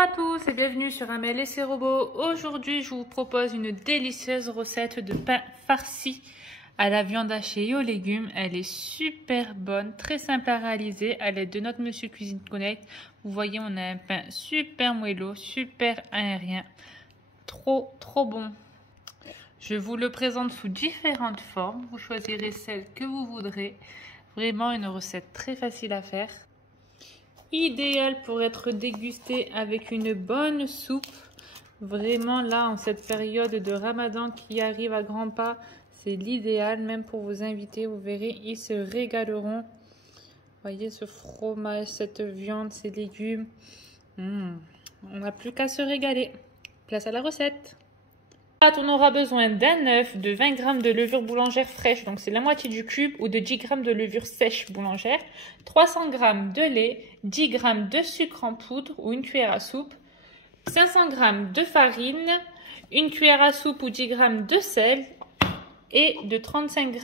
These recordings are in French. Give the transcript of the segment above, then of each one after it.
à tous et bienvenue sur Amel et ses robots. Aujourd'hui, je vous propose une délicieuse recette de pain farci à la viande hachée et aux légumes. Elle est super bonne, très simple à réaliser à l'aide de notre Monsieur Cuisine Connect. Vous voyez, on a un pain super moelleux, super aérien, trop bon. Je vous le présente sous différentes formes. Vous choisirez celle que vous voudrez. Vraiment une recette très facile à faire. Idéal pour être dégusté avec une bonne soupe. Vraiment là, en cette période de Ramadan qui arrive à grands pas, c'est l'idéal. Même pour vos invités, vous verrez, ils se régaleront. Voyez ce fromage, cette viande, ces légumes. On n'a plus qu'à se régaler. Place à la recette. On aura besoin d'un œuf, de 20 g de levure boulangère fraîche, donc c'est la moitié du cube, ou de 10 g de levure sèche boulangère, 300 g de lait, 10 g de sucre en poudre ou une cuillère à soupe, 500 g de farine, une cuillère à soupe ou 10 g de sel et de 35 g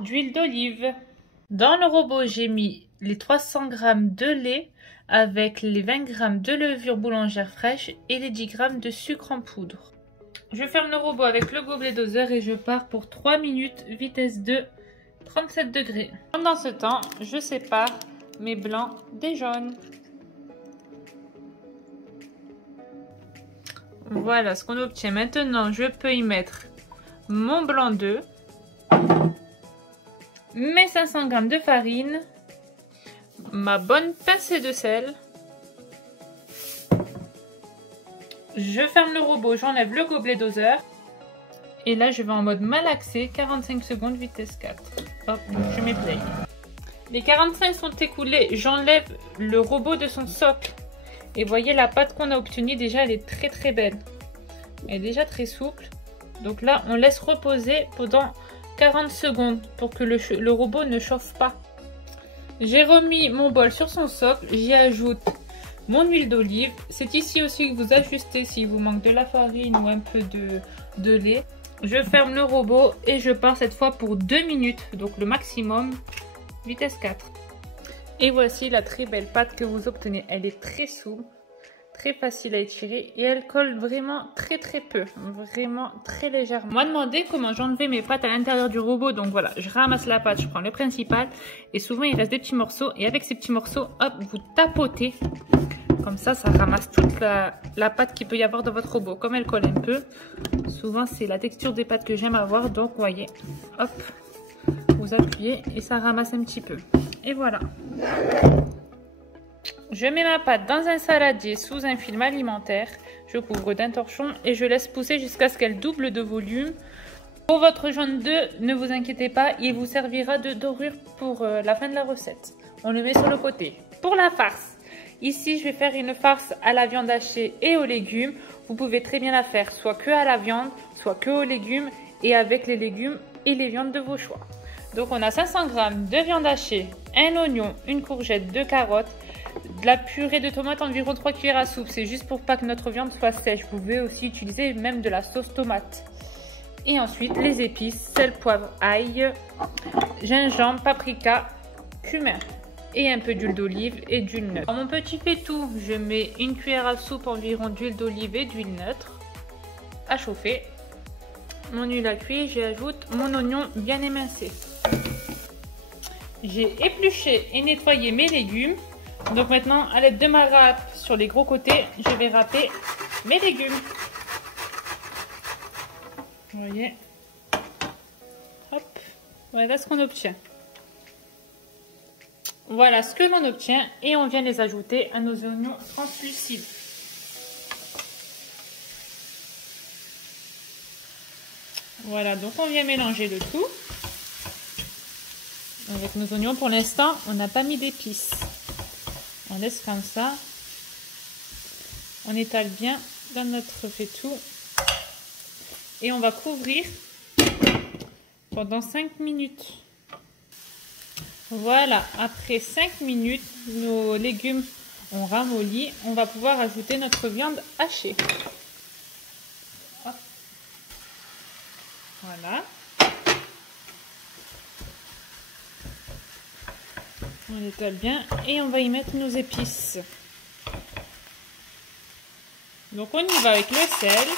d'huile d'olive. Dans le robot, j'ai mis les 300 g de lait avec les 20 g de levure boulangère fraîche et les 10 g de sucre en poudre. Je ferme le robot avec le gobelet doseur et je pars pour 3 minutes, vitesse 2, 37 degrés. Pendant ce temps, je sépare mes blancs des jaunes. Voilà ce qu'on obtient. Maintenant, je peux y mettre mon blanc d'œuf, mes 500 g de farine, ma bonne pincée de sel. Je ferme le robot, j'enlève le gobelet doseur. Et là, je vais en mode malaxé, 45 secondes, vitesse 4. Hop, je mets play. Les 45 sont écoulés, j'enlève le robot de son socle. Et voyez la pâte qu'on a obtenue, déjà, elle est très belle. Elle est déjà très souple. Donc là, on laisse reposer pendant 40 secondes pour que le robot ne chauffe pas. J'ai remis mon bol sur son socle, j'y ajoute mon huile d'olive. C'est ici aussi que vous ajustez s'il vous manque de la farine ou un peu de lait. Je ferme le robot et je pars cette fois pour 2 minutes, donc le maximum, vitesse 4. Et voici la très belle pâte que vous obtenez. Elle est très souple, très facile à étirer et elle colle vraiment très peu, vraiment très légèrement. On m'a demandé comment j'enlevais mes pâtes à l'intérieur du robot, donc voilà, je ramasse la pâte, je prends le principal et souvent il reste des petits morceaux et avec ces petits morceaux, hop, vous tapotez. Comme ça ramasse toute la pâte qu'il peut y avoir dans votre robot. Comme elle colle un peu, souvent c'est la texture des pâtes que j'aime avoir. Donc, voyez, hop, vous appuyez et ça ramasse un petit peu. Et voilà. Je mets ma pâte dans un saladier sous un film alimentaire. Je couvre d'un torchon et je laisse pousser jusqu'à ce qu'elle double de volume. Pour votre jaune d'œuf, ne vous inquiétez pas, il vous servira de dorure pour la fin de la recette. On le met sur le côté. Pour la farce. Ici, je vais faire une farce à la viande hachée et aux légumes. Vous pouvez très bien la faire soit que à la viande, soit que aux légumes et avec les légumes et les viandes de vos choix. Donc, on a 500 g de viande hachée, un oignon, une courgette, 2 carottes, de la purée de tomates, environ 3 cuillères à soupe. C'est juste pour pas que notre viande soit sèche. Vous pouvez aussi utiliser même de la sauce tomate. Et ensuite, les épices, sel, poivre, ail, gingembre, paprika, cumin. Et un peu d'huile d'olive et d'huile neutre. Dans mon petit faitout, je mets une cuillère à soupe environ d'huile d'olive et d'huile neutre à chauffer. Mon huile a cuit, j'y ajoute mon oignon bien émincé. J'ai épluché et nettoyé mes légumes. Donc maintenant, à l'aide de ma râpe sur les gros côtés, je vais râper mes légumes. Vous voyez. Hop. Voilà ce qu'on obtient. Voilà ce que l'on obtient et on vient les ajouter à nos oignons translucides. Voilà, donc on vient mélanger le tout avec nos oignons. Pour l'instant, on n'a pas mis d'épices. On laisse comme ça. On étale bien dans notre faitout et on va couvrir pendant 5 minutes. Voilà, après 5 minutes, nos légumes ont ramolli. On va pouvoir ajouter notre viande hachée. Hop. Voilà. On étale bien et on va y mettre nos épices. Donc on y va avec le sel.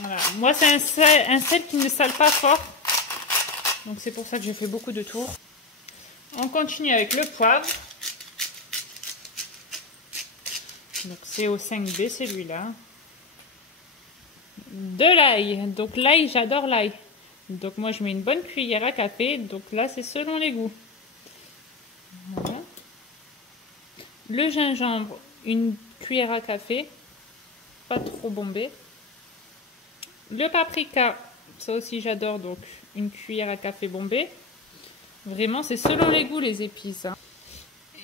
Voilà. Moi c'est un sel qui ne sale pas fort. Donc c'est pour ça que j'ai fait beaucoup de tours. On continue avec le poivre. Donc c'est au 5B celui-là. De l'ail. Donc l'ail, j'adore l'ail. Donc moi je mets une bonne cuillère à café. Donc là c'est selon les goûts. Voilà. Le gingembre, une cuillère à café. Pas trop bombé. Le paprika, ça aussi j'adore. Donc une cuillère à café bombée. Vraiment c'est selon les goûts les épices. Hein.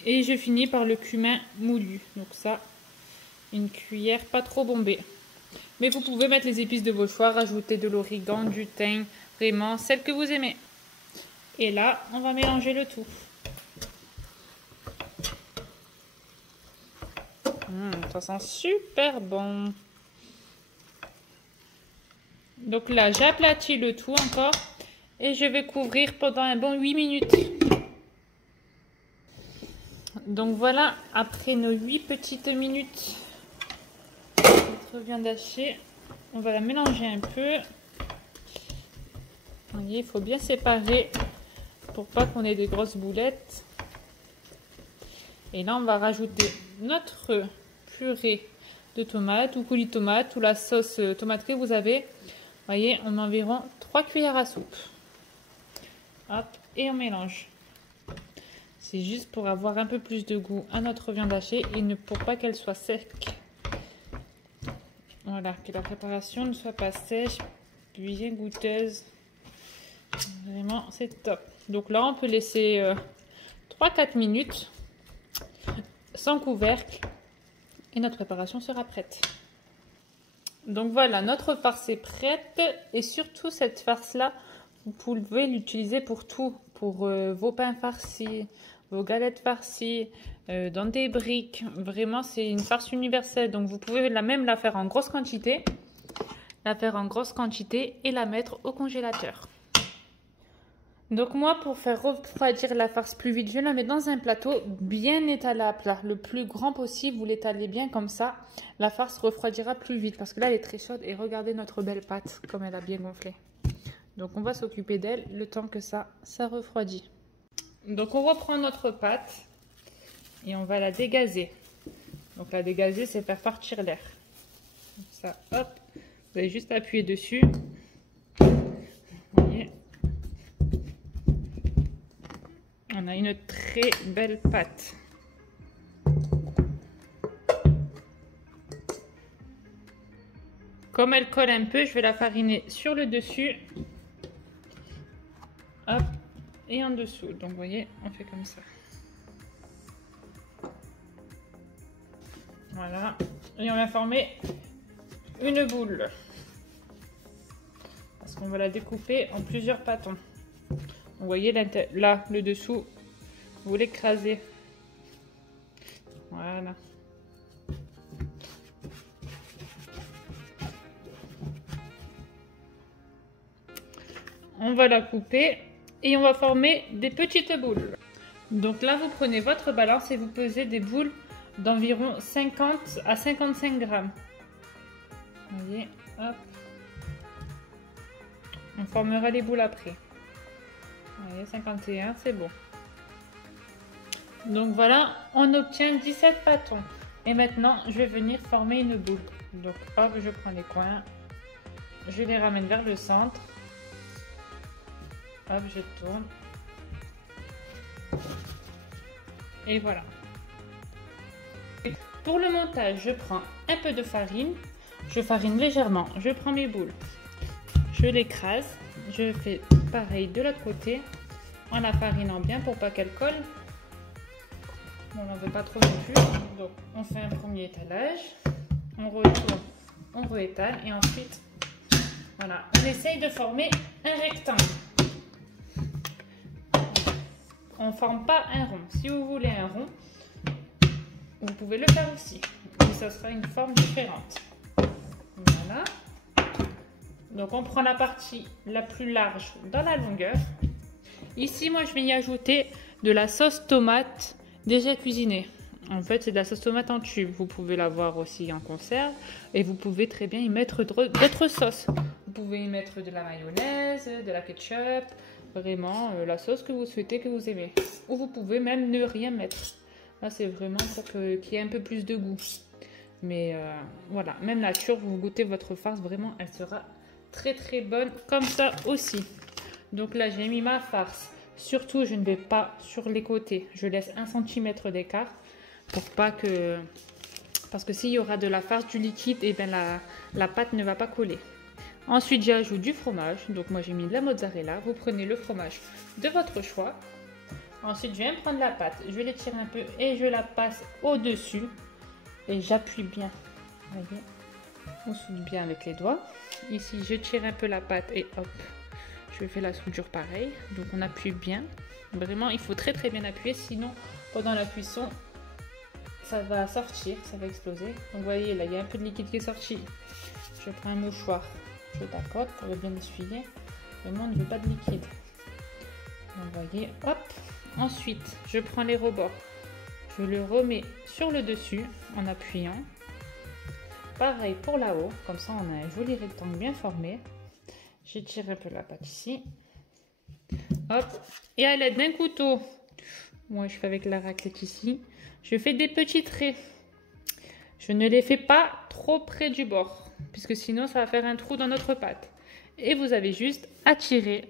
Et je finis par le cumin moulu. Donc ça, une cuillère pas trop bombée. Mais vous pouvez mettre les épices de vos choix, rajouter de l'origan, du thym, vraiment celle que vous aimez. Et là, on va mélanger le tout. Ça sent super bon. Donc là, j'aplatis le tout encore et je vais couvrir pendant un bon 8 minutes. Donc voilà, après nos 8 petites minutes, notre viande hachée, on va la mélanger un peu. Vous voyez, il faut bien séparer pour pas qu'on ait des grosses boulettes. Et là, on va rajouter notre purée de tomates ou coulis de tomate ou la sauce tomate que vous avez. Vous voyez, on met environ 3 cuillères à soupe. Hop, et on mélange. C'est juste pour avoir un peu plus de goût à notre viande hachée et ne pour pas qu'elle soit sec. Voilà, que la préparation ne soit pas sèche, bien goûteuse. Vraiment, c'est top. Donc là, on peut laisser 3-4 minutes sans couvercle et notre préparation sera prête. Donc voilà, notre farce est prête et surtout cette farce-là, vous pouvez l'utiliser pour tout, pour vos pains farcis, vos galettes farcies, dans des briques. Vraiment, c'est une farce universelle. Donc vous pouvez même la faire en grosse quantité, et la mettre au congélateur. Donc moi, pour faire refroidir la farce plus vite, je la mets dans un plateau bien étalé à plat, le plus grand possible. Vous l'étalez bien comme ça, la farce refroidira plus vite parce que là elle est très chaude et regardez notre belle pâte comme elle a bien gonflé. Donc on va s'occuper d'elle le temps que ça refroidit. Donc on reprend notre pâte et on va la dégazer. Donc la dégazer, c'est faire partir l'air. Donc ça, hop, vous allez juste appuyer dessus. Vous voyez, on a une très belle pâte. Comme elle colle un peu, je vais la fariner sur le dessus. Hop, et en dessous. Donc vous voyez, on fait comme ça. Voilà. Et on va former une boule. Parce qu'on va la découper en plusieurs pâtons. Vous voyez là, le dessous, vous l'écrasez. Voilà. On va la couper et on va former des petites boules. Donc là, vous prenez votre balance et vous pesez des boules d'environ 50 à 55 grammes. Vous voyez, hop. On formera les boules après. Vous voyez, 51, c'est bon. Donc voilà, on obtient 17 bâtons. Et maintenant, je vais venir former une boule. Donc hop, je prends les coins. Je les ramène vers le centre. Hop, je tourne. Et voilà. Pour le montage, je prends un peu de farine. Je farine légèrement. Je prends mes boules. Je l'écrase. Je fais pareil de l'autre côté. En la farinant bien pour pas qu'elle colle. On n'en veut pas trop non plus. Donc, on fait un premier étalage. On retourne. On réétale. Et ensuite, voilà. On essaye de former un rectangle. On ne forme pas un rond. Si vous voulez un rond, vous pouvez le faire aussi. Mais ça sera une forme différente. Voilà. Donc on prend la partie la plus large dans la longueur. Ici, moi, je vais y ajouter de la sauce tomate déjà cuisinée. En fait, c'est de la sauce tomate en tube. Vous pouvez l'avoir aussi en conserve. Et vous pouvez très bien y mettre d'autres sauces. Vous pouvez y mettre de la mayonnaise, de la ketchup. Vraiment, la sauce que vous souhaitez, que vous aimez. Ou vous pouvez même ne rien mettre. Là, c'est vraiment pour qu'il y ait un peu plus de goût. Mais voilà, même nature, vous goûtez votre farce. Vraiment, elle sera très très bonne comme ça aussi. Donc là, j'ai mis ma farce. Surtout, je ne vais pas sur les côtés. Je laisse 1 cm d'écart. Pour pas que... Parce que s'il y aura de la farce, du liquide, et bien la pâte ne va pas coller. Ensuite, j'ajoute du fromage. Donc moi, j'ai mis de la mozzarella. Vous prenez le fromage de votre choix. Ensuite, je viens prendre la pâte. Je vais l'étirer un peu et je la passe au-dessus. Et j'appuie bien. Voyez, on soude bien avec les doigts. Ici, je tire un peu la pâte et hop, je fais la soudure pareil. Donc on appuie bien. Vraiment, il faut très très bien appuyer. Sinon, pendant la cuisson, ça va sortir, ça va exploser. Donc vous voyez là, il y a un peu de liquide qui est sorti. Je prends un mouchoir, je tapote pour bien essuyer. Vraiment, on ne veut pas de liquide. Donc vous voyez, hop. Ensuite, je prends les rebords. Je le remets sur le dessus en appuyant. Pareil pour là-haut, comme ça on a un joli rectangle bien formé. J'étire un peu la pâte ici. Hop. Et à l'aide d'un couteau, moi je fais avec la raclette ici. Je fais des petits traits. Je ne les fais pas trop près du bord, puisque sinon ça va faire un trou dans notre pâte. Et vous avez juste à tirer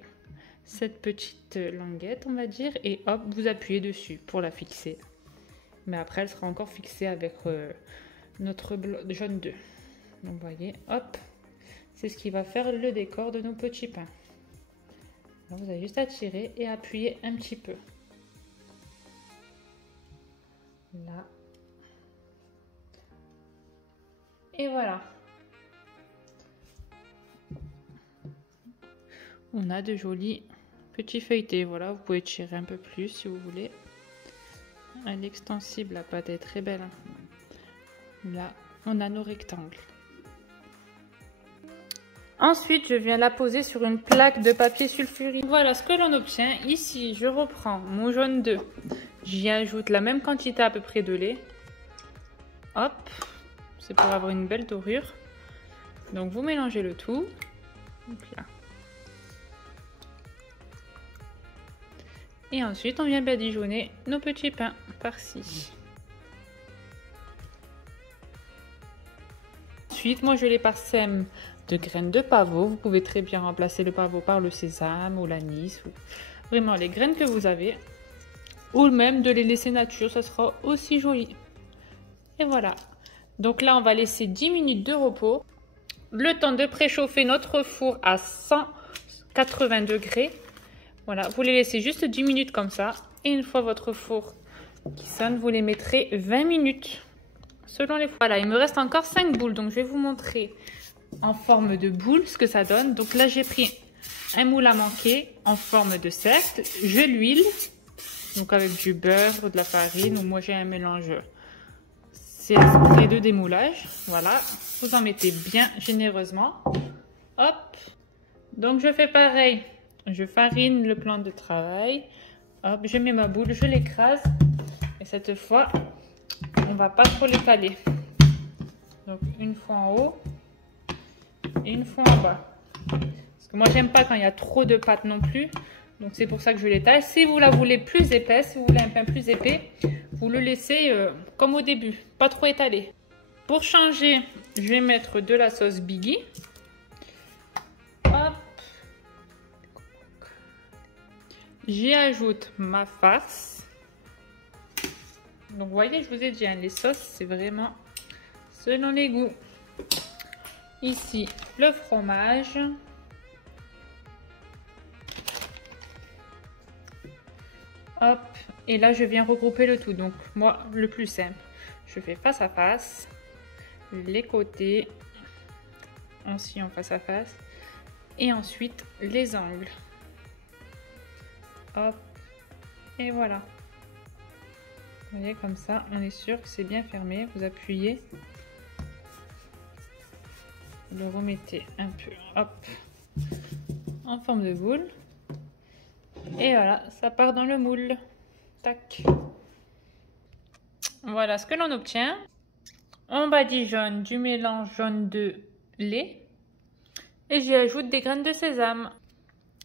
cette petite languette, on va dire, et hop, vous appuyez dessus pour la fixer. Mais après, elle sera encore fixée avec notre jaune d'œuf. Donc, vous voyez, hop, c'est ce qui va faire le décor de nos petits pains. Alors, vous avez juste à tirer et appuyer un petit peu. Là. Et voilà. On a de jolis petits feuilletés. Voilà, vous pouvez tirer un peu plus si vous voulez. Elle est extensible, la pâte est très belle. Là, on a nos rectangles. Ensuite, je viens la poser sur une plaque de papier sulfurique. Voilà ce que l'on obtient. Ici, je reprends mon jaune d'œuf. J'y ajoute la même quantité à peu près de lait. Hop, c'est pour avoir une belle dorure. Donc, vous mélangez le tout. Donc là. Et ensuite, on vient badigeonner nos petits pains par-ci. Ensuite, moi, je les parsème de graines de pavot. Vous pouvez très bien remplacer le pavot par le sésame ou l'anis. Ou vraiment les graines que vous avez. Ou même de les laisser nature, ça sera aussi joli. Et voilà. Donc là, on va laisser 10 minutes de repos. Le temps de préchauffer notre four à 180 degrés. Voilà, vous les laissez juste 10 minutes comme ça. Et une fois votre four qui sonne, vous les mettrez 20 minutes. Selon les fois. Voilà, il me reste encore 5 boules. Donc, je vais vous montrer en forme de boule ce que ça donne. Donc là, j'ai pris un moule à manquer en forme de cercle. Je l'huile. Donc, avec du beurre ou de la farine. Ou moi, j'ai un mélange. C'est spray de démoulage. Voilà. Vous en mettez bien généreusement. Hop. Donc, je fais pareil. Je farine le plan de travail. Hop, je mets ma boule, je l'écrase. Et cette fois, on va pas trop l'étaler. Donc, une fois en haut et une fois en bas. Parce que moi, j'aime pas quand il y a trop de pâte non plus. Donc, c'est pour ça que je l'étale. Si vous la voulez plus épaisse, si vous voulez un pain plus épais, vous le laissez comme au début. Pas trop étalé. Pour changer, je vais mettre de la sauce Biggie. Hop. J'y ajoute ma farce. Donc, vous voyez, je vous ai dit, hein, les sauces, c'est vraiment selon les goûts. Ici, le fromage. Hop. Et là, je viens regrouper le tout. Donc, moi, le plus simple, je fais face à face. Les côtés. Ainsi, en face à face. Et ensuite, les angles. Hop. Et voilà. Vous voyez, comme ça, on est sûr que c'est bien fermé. Vous appuyez. Vous le remettez un peu, hop, en forme de boule. Et voilà, ça part dans le moule. Tac. Voilà ce que l'on obtient. On badigeonne du mélange jaune de lait et j'y ajoute des graines de sésame.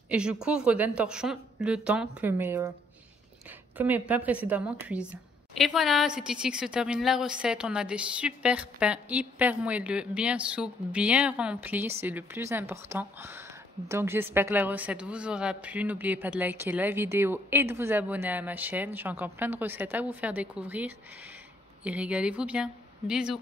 Et je couvre d'un torchon le temps que mes pains précédemment cuisent. Et voilà, c'est ici que se termine la recette. On a des super pains hyper moelleux, bien souples, bien remplis, c'est le plus important. Donc j'espère que la recette vous aura plu. N'oubliez pas de liker la vidéo et de vous abonner à ma chaîne. J'ai encore plein de recettes à vous faire découvrir. Et régalez-vous bien. Bisous.